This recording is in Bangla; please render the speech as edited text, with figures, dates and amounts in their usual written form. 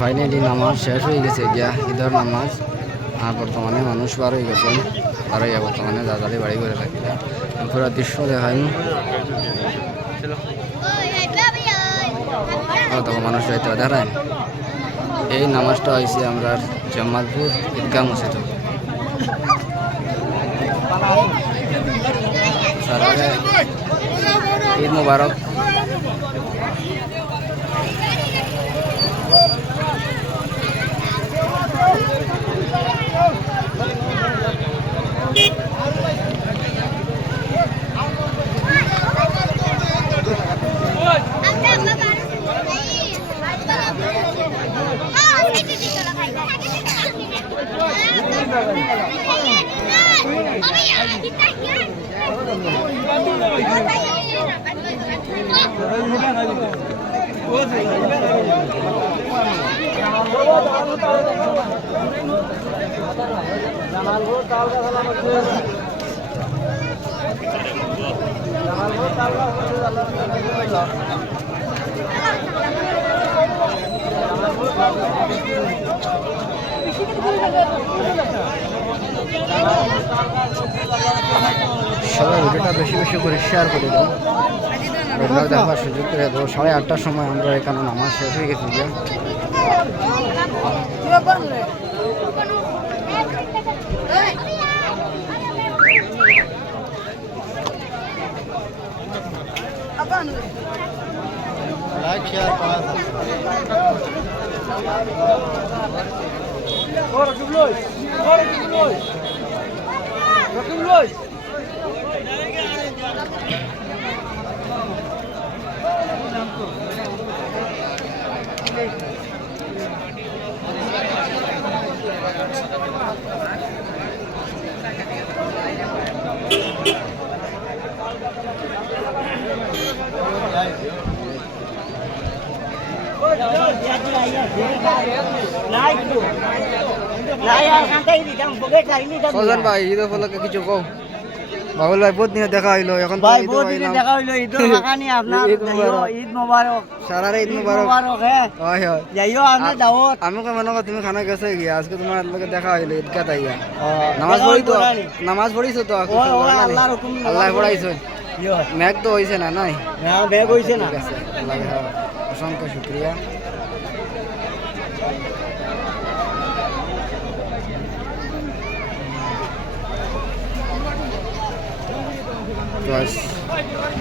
ফাইনালি নামাজ শেষ হয়ে গেছে গিয়া ঈদের নামাজ। আর বর্তমানে মানুষ বার হয়ে গেছেন, আর বর্তমানে দাদালি বাড়ি করে থাকি পুরো দৃশ্য দেখায় তখন মানুষ হয়তো দেখায়। এই নামাজটা হয়েছে আমরা জামালপুর ঈদগাহ মসজিদ। ঈদ মুবারক। সবাই ভিডিওটা বেশি বেশি করে শেয়ার করে দিন, দেখার সুযোগ করে দেবো। 8:30টার সময় আমরা এখানে নামাজ শেষ হয়ে গেছি যে সজন ভাই ঈদ উপলক্ষে কিছু কও। বাবুল ভাই বহুত দিনে দেখা হইলো, এখন ভাই বহুত দিনে দেখা হইলো। ঈদের মাখানি আপনার ঈদ মোবারক। সারা ঈদ মুবারক। হ্যাঁ হয় হয় যাইও আপনার দাওয়াত। আমি কই মনে তুমি খানা গেছে গিয়া, আজকে তোমার লগে দেখা হইলো ঈদগাহ তাইয়া। নামাজ পড়িছো তো? আল্লাহর হুকুম আল্লাহ পড়াইছো। মেঘ তো হইছে না? নাই মেঘ হইছে না। ঠিক আছে, আল্লাহ অসংখ্য শুকরিয়া। বাস